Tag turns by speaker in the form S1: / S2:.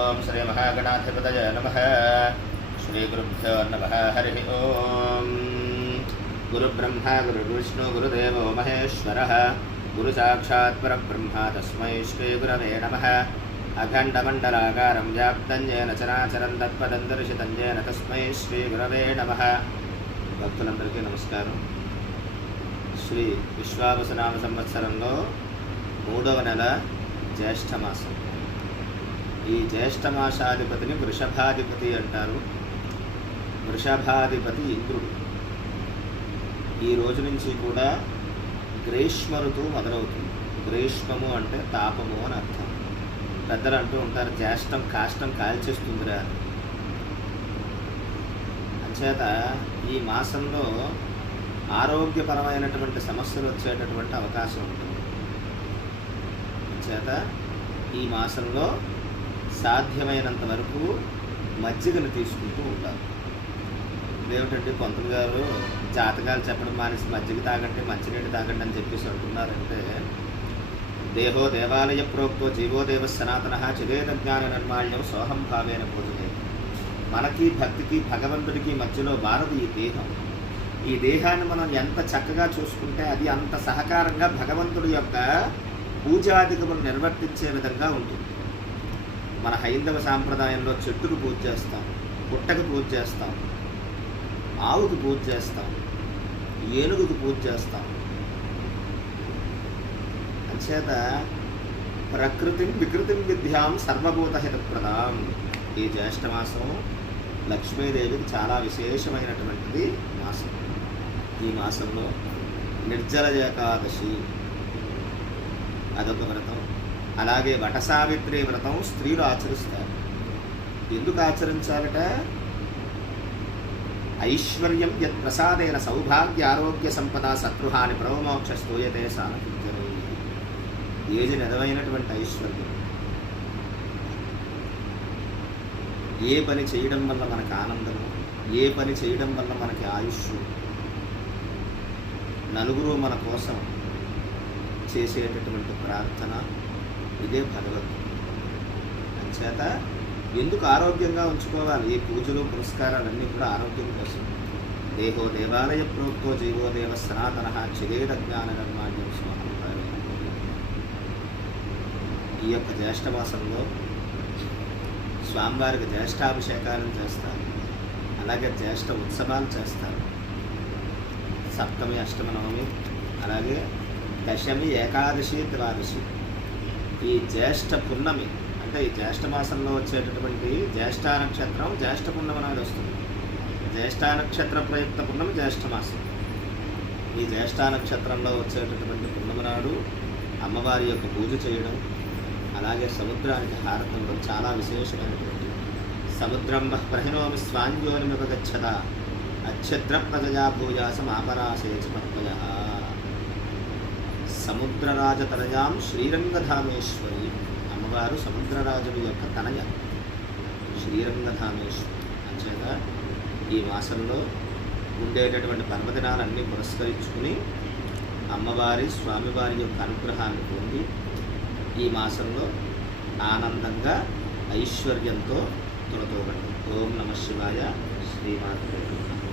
S1: ఓం శ్రీ మహాగణాధిపతయ నమ శ్రీగురుభ్యో నమ హరి ఓం గురుబ్రహ్మ గురువిష్ణు గురుదేవో మహేశ్వర గురు సాక్షాత్ పరబ్రహ్మ తస్మై శ్రీగురవే నమ అఖండమండలాకారం వ్యాప్తం జేన చరాచరం తత్పదం దర్శితం జేన తస్మై శ్రీగురవే నమ భక్తులందరికీ నమస్కారం శ్రీ విశ్వావసనామ సంవత్సరంలో మూడవ నెల జ్యేష్ఠమాసం ఈ జ్యేష్ఠమాసాధిపతిని వృషభాధిపతి అంటారు వృషభాధిపతి ఇంద్రుడు ఈ రోజు నుంచి కూడా గ్రీష్మ ఋతువు మొదలవుతుంది గ్రీష్మము అంటే తాపము అని అర్థం పెద్దలు అంటూ ఉంటారు జ్యేష్టం కాష్టం కాల్చేస్తుందిరా అంచేత ఈ మాసంలో ఆరోగ్యపరమైనటువంటి సమస్యలు వచ్చేటటువంటి అవకాశం ఉంటుంది అంచేత ఈ మాసంలో సాధ్యమైనంత వరకు మజ్జిగను తీసుకుంటూ ఉండాలి ఇదేమిటంటే పంతులు గారు జాతకాలు చెప్పడం మానేసి మజ్జిగ తాగండి మంచినీటి తాగండి అని చెప్పేసి అంటున్నారంటే దేహో దేవాలయ ప్రోక్తో జీవో దేవ సనాతన చిదేత జ్ఞాన నిర్మాణ్యం సోహం భావేన పూజనే మనకి భక్తికి భగవంతుడికి మధ్యలో మారదు ఈ దేహం ఈ దేహాన్ని మనం ఎంత చక్కగా చూసుకుంటే అది అంత సహకారంగా భగవంతుడి యొక్క పూజాదికములు నిర్వర్తించే విధంగా ఉంటుంది మన హైందవ సాంప్రదాయంలో చెట్టుకు పూజ చేస్తాం పుట్టకు పూజ చేస్తాం ఆవుకు పూజ చేస్తాం ఏనుగుకు పూజ చేస్తాం అంచేత ప్రకృతి వికృతి విద్యాం సర్వభూతహితప్రదాం ఈ జ్యేష్ఠమాసం లక్ష్మీదేవికి చాలా విశేషమైనటువంటిది మాసం ఈ మాసంలో నిర్జల ఏకాదశి అదొక వ్రతం అలాగే వటసావిత్రి వ్రతం స్త్రీలు ఆచరిస్తారు ఎందుకు ఆచరించాలట ఐశ్వర్యం యత్ ప్రసాదేన సౌభాగ్య ఆరోగ్య సంపద సత్రుహాని ప్రవమోక్ష స్తోయతే సానకృత్యరు ఏది నిజమైనటువంటి ఐశ్వర్యం ఏ పని చేయడం వల్ల మనకు ఆనందము ఏ పని చేయడం వల్ల మనకి ఆయుష్ నలుగురు మన కోసం చేసేటటువంటి ప్రార్థన ఇదే భగవద్గీత అంచేత ఎందుకు ఆరోగ్యంగా ఉంచుకోవాలి ఈ పూజలు పురస్కారాలన్నీ కూడా ఆరోగ్యం కోసం దేహో దేవాలయ ప్రోక్తో జీవో దేవ సనాతన చిరేద జ్ఞాన కర్మాణ్యం స్వామి ఈ యొక్క జ్యేష్ఠ మాసంలో స్వామివారికి జ్యేష్ఠాభిషేకాలను చేస్తారు అలాగే జ్యేష్ఠ ఉత్సవాలు చేస్తారు సప్తమి అష్టమి నవమి అలాగే దశమి ఏకాదశి ద్వాదశి ఈ జ్యేష్ఠ పున్నమి అంటే ఈ జ్యేష్ఠ మాసంలో వచ్చేటటువంటి జ్యేష్ఠ నక్షత్రం జ్యేష్ఠ పున్నమి అనేది వస్తుంది జ్యేష్ఠ నక్షత్ర ప్రయుక్త పున్నమి జ్యేష్ఠ మాసం ఈ జ్యేష్ఠ నక్షత్రంలో వచ్చేటటువంటి పున్నమి నాడు అమ్మవారి యొక్క పూజ చేయడం అలాగే సముద్రానికి హారతంలో చాలా విశేషమైనటువంటి సముద్రం ప్రహినోమి స్వాంజోనిమిపగచ్చద అక్షత్ర ప్రజయా భూజాసం ఆపరాశేచ పర్పయ సముద్రరాజ తనయాం శ్రీరంగధామేశ్వరి అమ్మవారు సముద్రరాజుల యొక్క తనయ శ్రీరంగధామేశ్వరి అంచేత ఈ మాసంలో ఉండేటటువంటి పర్వదినాలన్నీ పురస్కరించుకుని అమ్మవారి స్వామివారి యొక్క అనుగ్రహాన్ని పొంది ఈ మాసంలో ఆనందంగా ఐశ్వర్యంతో తొడతోగండి ఓం నమ శివాయ శ్రీమాత